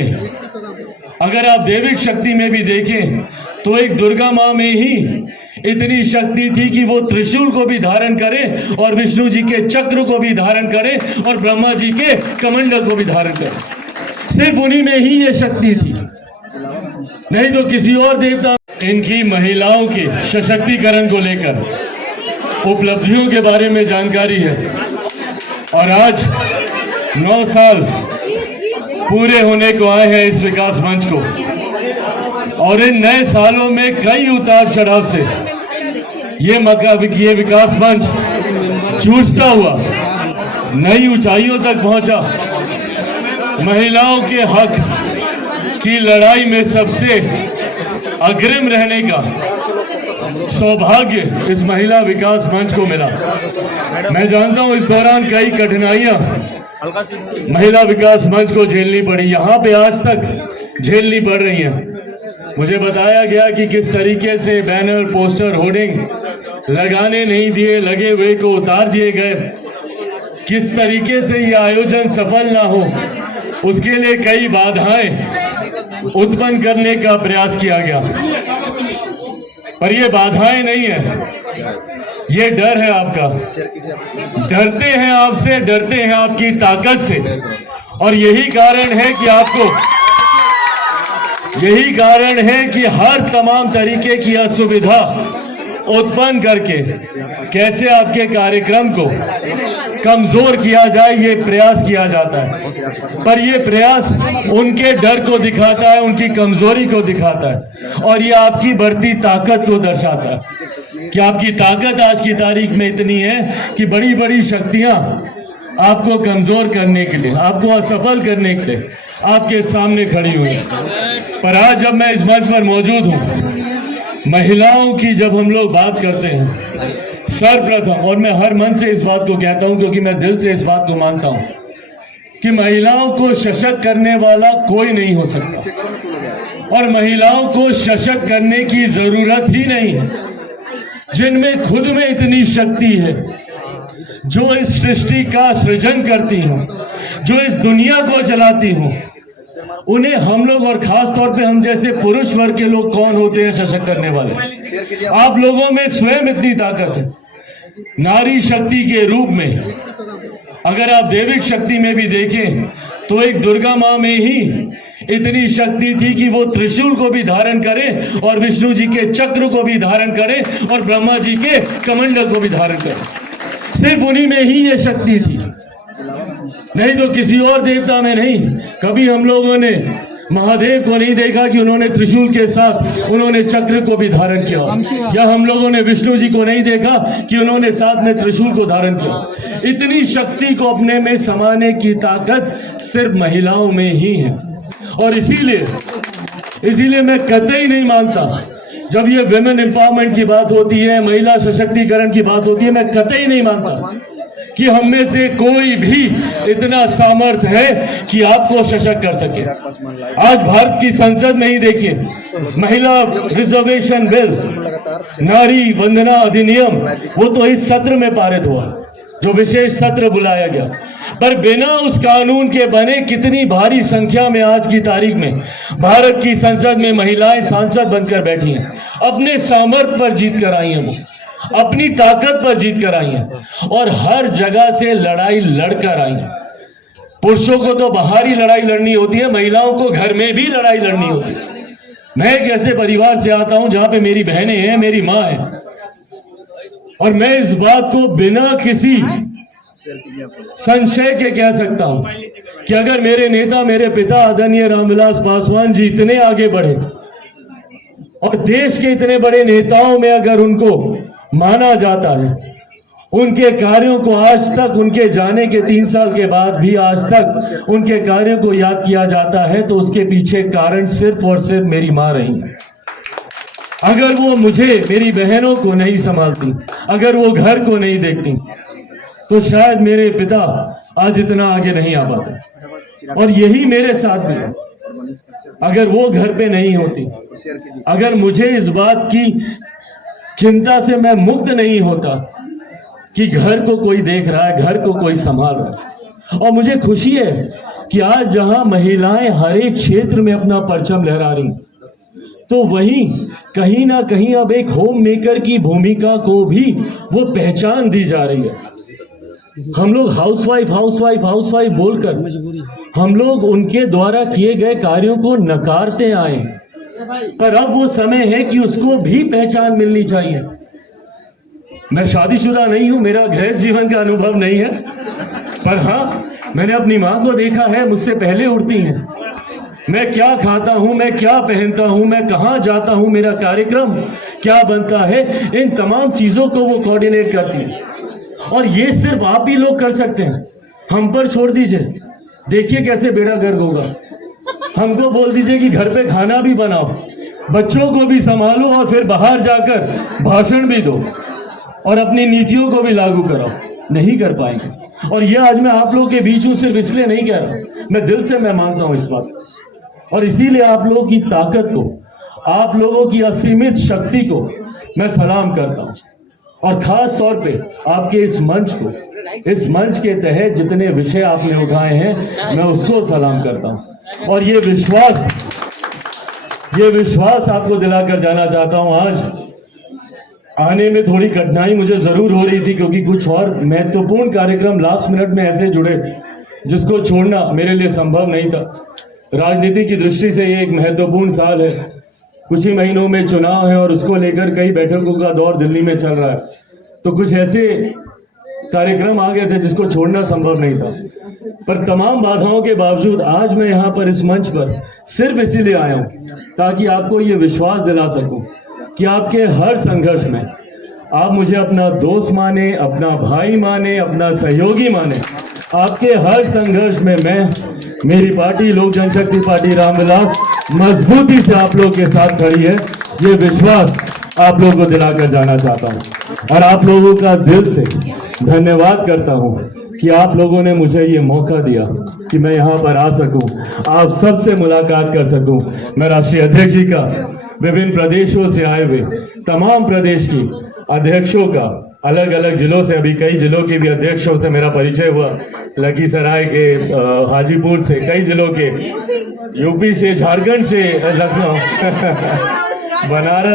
में, अगर आप दैविक शक्ति में भी देखें तो एक दुर्गा माँ में ही इतनी शक्ति थी कि वो त्रिशूल को भी धारण करे और विष्णु जी के चक्र को भी धारण करे और ब्रह्मा जी के कमंडल को भी धारण करे। सिर्फ उन्हीं में ही ये शक्ति थी, नहीं तो किसी और देवता। इनकी महिलाओं के सशक्तिकरण को लेकर उपलब्धियों के बारे में जानकारी है और आज 9 साल पूरे होने को आए हैं इस विकास मंच को और इन नए सालों में कई उतार चढ़ाव से ये विकास मंच जूझता हुआ नई ऊंचाइयों तक पहुंचा। महिलाओं के हक की लड़ाई में सबसे अग्रिम रहने का सौभाग्य इस महिला विकास मंच को मिला। मैं जानता हूं इस दौरान कई कठिनाइयां महिला विकास मंच को झेलनी पड़ी, यहाँ पे आज तक झेलनी पड़ रही हैं। मुझे बताया गया कि किस तरीके से बैनर, पोस्टर, होर्डिंग लगाने नहीं दिए, लगे हुए को उतार दिए गए, किस तरीके से ये आयोजन सफल ना हो उसके लिए कई बाधाएं उत्पन्न करने का प्रयास किया गया। पर ये बाधाएं नहीं है, ये डर है आपका। डरते हैं आपसे, डरते हैं आपकी ताकत से और यही कारण है कि हर तमाम तरीके की असुविधा उत्पन्न करके कैसे आपके कार्यक्रम को कमजोर किया जाए ये प्रयास किया जाता है। पर ये प्रयास उनके डर को दिखाता है, उनकी कमजोरी को दिखाता है और ये आपकी बढ़ती ताकत को दर्शाता है कि आपकी ताकत आज की तारीख में इतनी है कि बड़ी बड़ी शक्तियां आपको कमजोर करने के लिए, आपको असफल करने के लिए आपके सामने खड़ी हुई। पर आज जब मैं इस मंच पर मौजूद हूं, महिलाओं की जब हम लोग बात करते हैं, सर्वप्रथम, और मैं हर मन से इस बात को कहता हूं क्योंकि मैं दिल से इस बात को मानता हूं कि महिलाओं को सशक्त करने वाला कोई नहीं हो सकता और महिलाओं को सशक्त करने की जरूरत ही नहीं है। जिनमें खुद में इतनी शक्ति है, जो इस सृष्टि का सृजन करती हूँ, जो इस दुनिया को चलाती हूँ, उन्हें हम लोग और खास तौर पे हम जैसे पुरुष वर्ग के लोग कौन होते हैं सशक्त करने वाले? आप लोगों में स्वयं इतनी ताकत है। नारी शक्ति के रूप में अगर आप दैविक शक्ति में भी देखें तो एक दुर्गा माँ में ही इतनी शक्ति थी कि वो त्रिशूल को भी धारण करे और विष्णु जी के चक्र को भी धारण करे और ब्रह्मा जी के कमंडल को भी धारण करे। सिर्फ उन्हीं में ही ये शक्ति थी, नहीं तो किसी और देवता में नहीं। कभी हम लोगों ने महादेव को नहीं देखा कि उन्होंने त्रिशूल के साथ उन्होंने चक्र को भी धारण किया, या हम लोगों ने विष्णु जी को नहीं देखा कि उन्होंने साथ में त्रिशूल को धारण किया। इतनी शक्ति को अपने में समाने की ताकत सिर्फ महिलाओं में ही है और इसीलिए मैं कतई नहीं मानता जब ये विमेन एम्पावरमेंट की बात होती है, महिला सशक्तिकरण की बात होती है, मैं कतई नहीं मानता कि हम में से कोई भी इतना सामर्थ्य है कि आपको सशक्त कर सके। आज भारत की संसद में ही देखिए, महिला रिजर्वेशन बिल, नारी वंदना अधिनियम, वो तो इस सत्र में पारित हुआ, जो विशेष सत्र बुलाया गया। पर बिना उस कानून के बने कितनी भारी संख्या में आज की तारीख में भारत की संसद में महिलाएं सांसद बनकर बैठी हैं, अपने सामर्थ्य पर जीत कर आई हैं, वो अपनी ताकत पर जीत कर आई हैं और हर जगह से लड़ाई लड़कर आई हैं। पुरुषों को तो बाहरी लड़ाई लड़नी होती है, महिलाओं को घर में भी लड़ाई लड़नी होती है। मैं एक ऐसे परिवार से आता हूं जहां पे मेरी बहनें हैं, मेरी माँ है और मैं इस बात को बिना किसी संशय के कह सकता हूं कि अगर मेरे नेता, मेरे पिता आदरणीय रामविलास पासवान जी इतने आगे बढ़े और देश के इतने बड़े नेताओं में अगर उनको माना जाता है, उनके कार्यों को आज तक, उनके जाने के 3 साल के बाद भी आज तक उनके कार्यों को याद किया जाता है, तो उसके पीछे कारण सिर्फ और सिर्फ मेरी मां रही। अगर वो मुझे, मेरी बहनों को नहीं संभालती, अगर वो घर को नहीं देखती, तो शायद मेरे पिता आज इतना आगे नहीं आ पाते। और यही मेरे साथ भी है। अगर वो घर पे नहीं होती, अगर मुझे इस बात की चिंता से मैं मुक्त नहीं होता कि घर को कोई देख रहा है, घर को कोई संभाल रहा है, और मुझे खुशी है कि आज जहां महिलाएं हर एक क्षेत्र में अपना परचम लहरा रही, तो वहीं कहीं ना कहीं अब एक होम मेकर की भूमिका को भी वो पहचान दी जा रही है। हम लोग हाउसवाइफ बोलकर हम लोग उनके द्वारा किए गए कार्यों को नकारते आए, पर अब वो समय है कि उसको भी पहचान मिलनी चाहिए। मैं शादीशुदा नहीं हूं, मेरा गृहस्थ जीवन का अनुभव नहीं है, पर हाँ, मैंने अपनी मां को देखा है, मुझसे पहले उठती हैं। मैं क्या खाता हूं, मैं क्या पहनता हूं, मैं कहां जाता हूं, मेरा कार्यक्रम क्या बनता है, इन तमाम चीजों को वो कोऑर्डिनेट करती है। और ये सिर्फ आप ही लोग कर सकते हैं, हम पर छोड़ दीजिए, देखिए कैसे बेड़ा गर्क होगा। हमको बोल दीजिए कि घर पे खाना भी बनाओ, बच्चों को भी संभालो और फिर बाहर जाकर भाषण भी दो और अपनी नीतियों को भी लागू कराओ, नहीं कर पाएंगे। और ये आज मैं आप लोगों के बीच हूं सिर्फ इसलिए नहीं कह रहा, मैं दिल से मैं मानता हूं इस बात, और इसीलिए आप लोगों की ताकत को, आप लोगों की असीमित शक्ति को मैं सलाम करता हूं। और खास तौर पे आपके इस मंच के तहत जितने विषय आपने उठाए हैं, मैं उसको सलाम करता हूं। और ये विश्वास आपको दिलाकर जाना चाहता हूं। आज आने में थोड़ी कठिनाई मुझे जरूर हो रही थी, क्योंकि कुछ और महत्वपूर्ण कार्यक्रम लास्ट मिनट में ऐसे जुड़े जिसको छोड़ना मेरे लिए संभव नहीं था। राजनीति की दृष्टि से ये एक महत्वपूर्ण साल है, कुछ ही महीनों में चुनाव है और उसको लेकर कई बैठकों का दौर दिल्ली में चल रहा है, तो कुछ ऐसे कार्यक्रम आ गए थे जिसको छोड़ना संभव नहीं था। पर तमाम बाधाओं के बावजूद आज मैं यहाँ पर इस मंच पर सिर्फ इसीलिए आया हूँ ताकि आपको ये विश्वास दिला सकूं कि आपके हर संघर्ष में आप मुझे अपना दोस्त माने, अपना भाई माने, अपना सहयोगी माने। आपके हर संघर्ष में मेरी पार्टी लोक जनशक्ति पार्टी रामविलास मजबूती से आप लोगों के साथ खड़ी है, ये विश्वास आप लोगों को दिलाकर जाना चाहता हूं। और आप लोगों का दिल से धन्यवाद करता हूं कि आप लोगों ने मुझे ये मौका दिया कि मैं यहाँ पर आ सकूं, आप सबसे मुलाकात कर सकूं। मैं राष्ट्रीय अध्यक्ष जी का, विभिन्न प्रदेशों से आए हुए तमाम प्रदेश की अध्यक्षों का, अलग अलग जिलों से, अभी कई जिलों के भी अध्यक्षों से मेरा परिचय हुआ, लखीसराय के, हाजीपुर से, कई जिलों के, यूपी से, झारखंड से, लखनऊ बनारस